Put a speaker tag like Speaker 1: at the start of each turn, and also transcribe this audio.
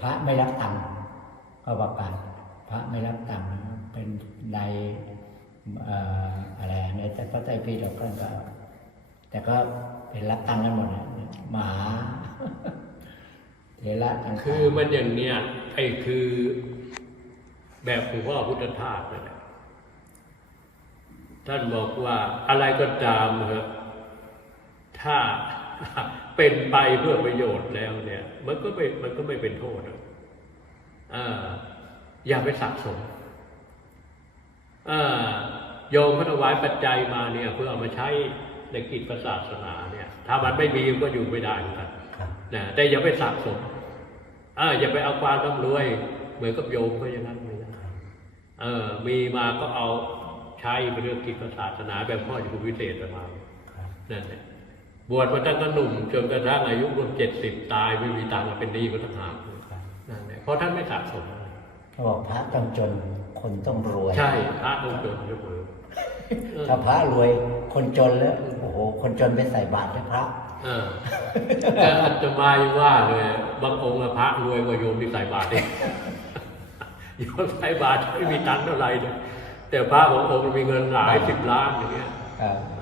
Speaker 1: พระไม่รับตังค์ก็ประกาศพระไม่รับตังค์เป็นในอะไรในแต่พระไตรปิฎกก็แต่ก็เป็นรับตังค์กันหมดนะมหาเทระต่าง
Speaker 2: คือมันอย่างเนี้ยไอ้คือแบบหลวงพ่อพุทธทาสนั่นแหละท่านบอกว่าอะไรก็ตามเถอะถ้า เป็นไปเพื่อประโยชน์แล้วเนี่ย มันก็ไม่มันก็ไม่เป็นโทษหรอกอ่าอย่าไปสะสมอ่าโยมพระถวายปัจจัยมาเนี่ย เพื่อเอามาใช้ในกิจศาสนาเนี่ย ถ้ามันไม่มีก็อยู่ไม่ได้เหมือนกัน
Speaker 1: ครับ
Speaker 2: นะแต่อย่าไปสะสมอ่าอย่าไปเอาความร่ำรวย เหมือนกับโยมก็อย่างนั้นเลยนะเออ มีมาก็เอาใช้เป็นเรื่องกิจศาสนาแบบพ่ออยู่วิเศษประมาณ
Speaker 1: ครับ
Speaker 2: นั่นแหละ บวชมาตั้งแต่หนุ่มจนกระทั่งอายุรวมเจ็ดสิบตายไม่มีตังค์มาเป็นหนี้ก็ต้องหา
Speaker 1: ครับ
Speaker 2: นั่นแหละเพราะท่านไม่สะสมอะไร
Speaker 1: เขาบอกพระต้องจนคนต้องรวย
Speaker 2: ใช่พระต้องจนยกมือเออ
Speaker 1: ถ้าพระรวยคนจนแล้วโอ้โหคนจนไปใส่บาตรให้พระ
Speaker 2: เออแต่อาจจะมายังว่าเลยบางองค์อะพระรวยกว่าโยมที่ใส่บาตรเองโยมใส่บาตรไม่มีตังค์เท่าไหร่เลยแต่พระบางองค์มีเงินหลายสิบล้านอย่างเงี้ย
Speaker 1: ครับ
Speaker 2: เอ